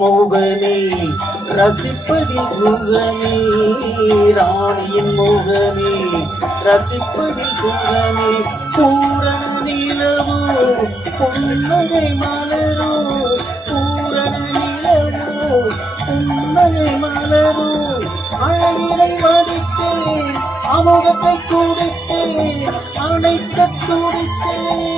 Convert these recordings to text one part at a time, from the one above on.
முகமே ரசிப்பதில் சுகமே, ராணியின் முகமே ரசிப்பதில் சுகமே. பூரண நிலவோ புன்னகை மலரோ, பூரண நிலவோ புன்னகை மலரோ, அழகினை வடித்தேன் அமுதத்தை கொடுத்தேன் அணைக்க துடித்தேன்.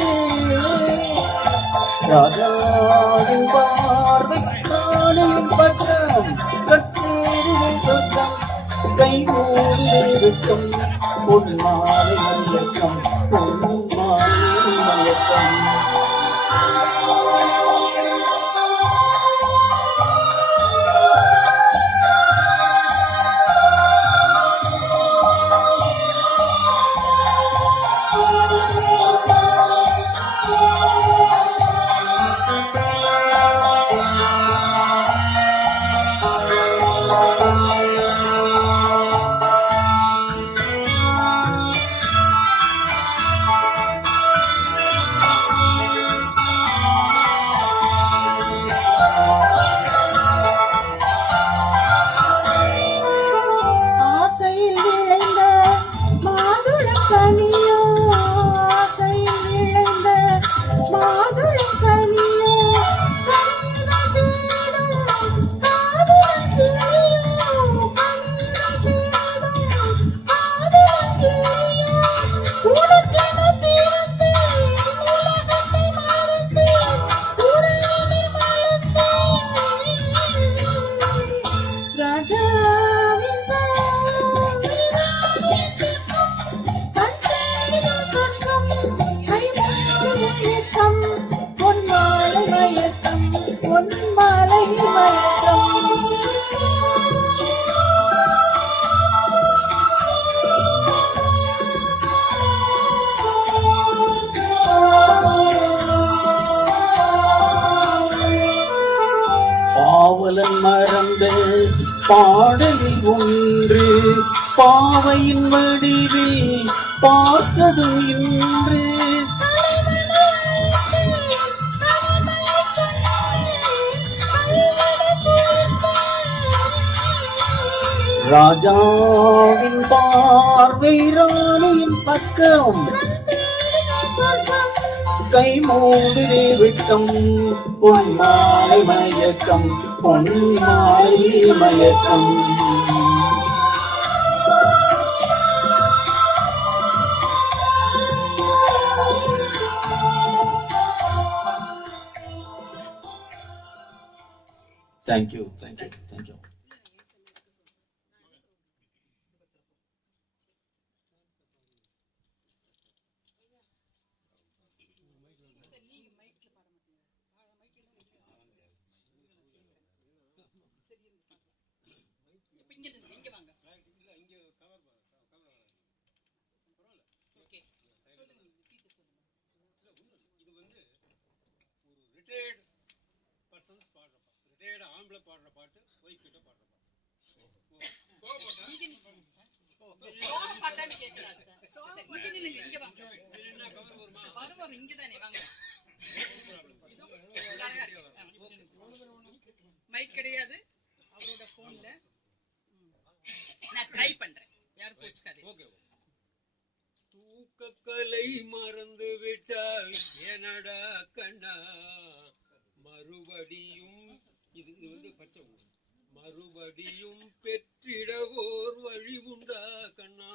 ராஜாவின் பார்வை ராணியின் பக்கம், கட்டேடுவே சொர்க்கம் கை மூடுவே வெட்கம், பொன்மாலை மயக்கம் பொன்மாலை மயக்கம். பாவலன் மறந்த பாடலில் ஒன்று, பாவையின் வடிவில் பார்த்ததும் இன்று. ராஜாவின் பார்வை ராணியின் பக்கம், கை மூடுவே வெட்கம் பொன்மாலை மயக்கம் பொன்மாலை மயக்கம். Thank you. ஆம்பளை பாடுற பாட்டு, ஒய்ஃப் கிட்ட பாடுற மைக் கிடையாது அவரோட போன்ல. நான் ட்ரை பண்றேன், யாரும் போச்சுக்காதே. தூக்கக்கலை மறந்து விட்டால் என்னடா கண்ணா, மறுபடியும் இது வந்து பச்சை மறுபடியும் பெற்றிடவோர் வழி உண்டா கண்ணா.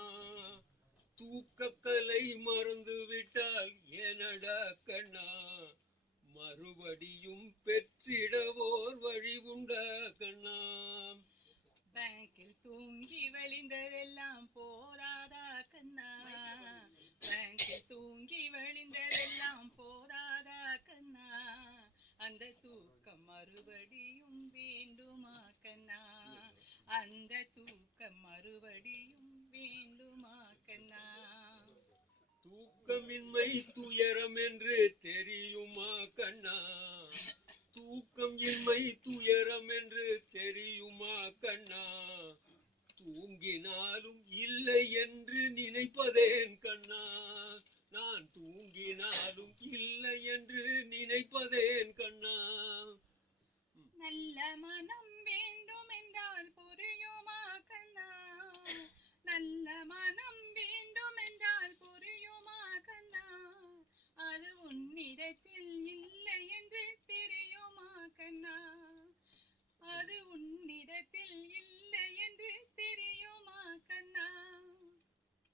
தூக்கக்கலை மறந்து விட்டால் என்னடா கண்ணா, மறுபடியும் பெற்றிடவோர் வழி உண்டா கண்ணா. பேங்கில் தூங்கி வழிந்ததெல்லாம் போராதா கண்ணா, பேங்கில் தூங்கி வழிந்ததெல்லாம் போராதா கண்ணா. அந்த தூக்கம் மறுபடியும் வேண்டுமா கண்ணா, அந்த தூக்கம் மறுபடியும் வேண்டுமா கண்ணா. தூக்கமின்மை துயரம் என்று தெரியுமா கண்ணா, தூக்கம் இன்மை துயரம் என்று தெரியுமா கண்ணா. தூங்கினாலும் இல்லை என்று நினைப்பதேன் கண்ணா, நான் தூங்கினாலும் இல்லை என்று நினைப்பதேன் கண்ணா. நல்ல மனம் வேண்டும் என்றால் புரியுமா கண்ணா, நல்ல மனம் வேண்டும் என்றால் புரியுமா கண்ணா, அது உன்னிடத்தில் இல்லை என்று தெரியுமா கண்ணா, அது உன்னிடத்தில் இல்லை என்று தெரியுமா கண்ணா.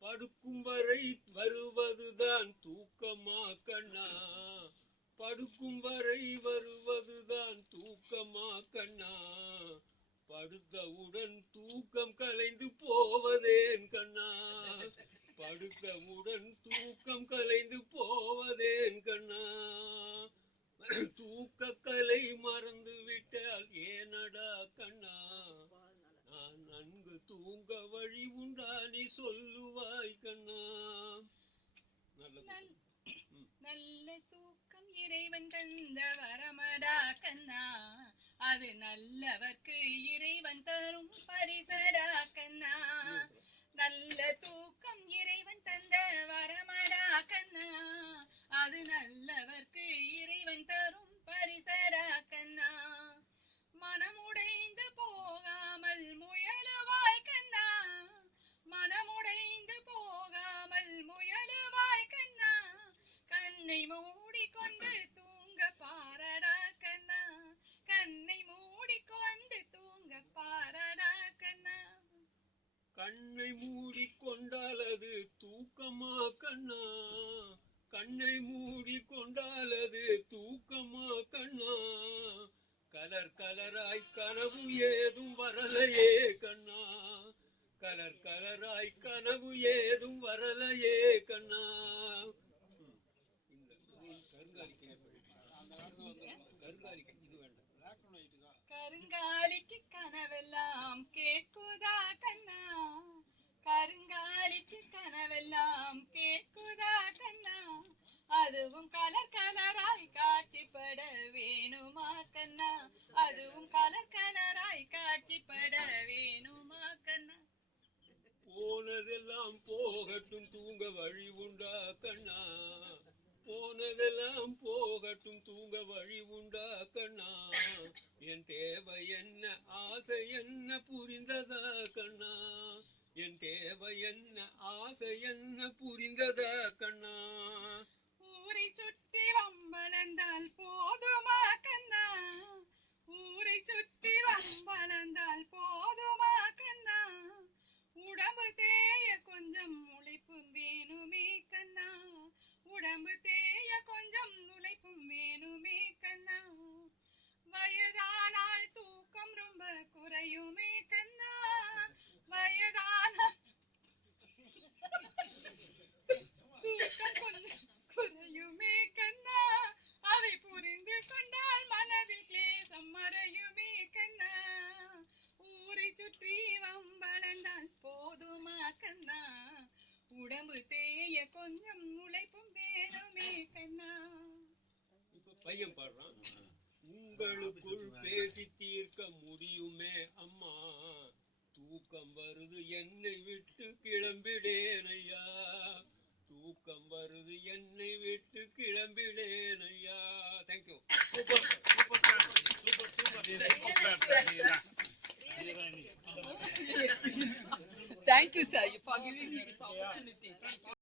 படுக்கும் வரை வருவதுதான் தூக்கமா கண்ணா, படுக்கும் வரை வருவதுதான் தூக்கமா கண்ணா, படுத்தவுடன் தூக்கம் கலைந்து போவதேன் கண்ணா, படுத்தவுடன் தூக்கம் கலைந்து போவதேன் கண்ணா, தூக்கக்கலை மறந்து விட்டால் ஏனடா கண்ணா, நான் நன்கு தூங்க வழி உண்டா நீ சொல்லுவாய் கண்ணா. நல்ல தூக்கம் இறைவன் தந்த வரமடா கண்ணா, அது நல்லவர்க்கு இறைவன் தரும் பரிசடா கண்ணா, நல்ல தூக்கம் இறைவன் தந்த வரமடா கண்ணா, அது நல்லவர்க்கு இறைவன் தரும் பரிசடா கண்ணா, மனமுடைந்து போகாமல் முயலுவாய் கண்ணா, மனமுடைந்து போகாமல் முயலுவாய் கண்ணா, கண்ணை மூடிக்கொண்டு தூங்க பாரடா கண்ணா, கண்ணை மூடிக்கொண்டு தூங்க பாரடா கண்ணா. கண்ணை மூடிக்கொண்டால் அது தூக்கமா கண்ணா, கண்ணை மூடிக்கொண்டால் அது தூக்கமா கண்ணா, கலர் கலராய் கனவு ஏதும் வரலையே கண்ணா, கலர் கலராய் கனவு ஏதும் வரலையே கண்ணா. கருங்காலிக்கு இது வேண்டாம், கருங்காலிக்கு கனவெல்லாம் கேட்குதா கண்ணா, கருங்காலிக்கு கனவெல்லாம் கேட்குதா கண்ணா, அதுவும் கலர் கலராய் காட்சிப்பட வேணுமா கண்ணா, அதுவும் கலர் கலராய் காட்சிப்பட வேணுமா கண்ணா. போனதெல்லாம் போகட்டும் தூங்க வழி உண்டா கண்ணா, போனதெல்லாம் போகட்டும் தூங்க வழி உண்டா கண்ணா, என் தேவை என்ன ஆசை என்ன புரிந்ததா கண்ணா, என் தேவை என்ன ஆசை என்ன புரிந்ததா கண்ணா. ஊரை சுற்றி வம்பளந்தால் போதுமா கண்ணா, ஊரை சுற்றி வம்பளந்தால் போதுமா கண்ணா, உடம்பு தேய கொஞ்சம் உழைப்பும் வேணுமே கண்ணா, உடம்பு தேய கொஞ்சம் உழைப்பும் வேணுமே கண்ணா, வயதானால் தூக்கம் ரொம்ப குறையுமே கண்ணா, வயதானால் தூக்கம் கொஞ்சம் குறையுமே கண்ணா, அதை புரிந்து கொண்டால் மனதில் கிளேசம் மறையுமே கண்ணா, ஊரை சுற்றி வம்பளந்தால் போதுமா கண்ணா, உடம்பு தேய கொஞ்சம் உழைப்பும் வேணுமே கண்ணா. இப்ப பையன் பாடுறான், உங்களுக்குள் பேசி தீர்க்க முடியுமே அம்மா, தூக்கம் வருது என்னை விட்டு கிளம்பிடேனையா, தூக்கம் வருது என்னை விட்டு கிளம்பிடேனையா. Thank you. Super super super super. Thank you, sir, for giving me this opportunity. Thank you.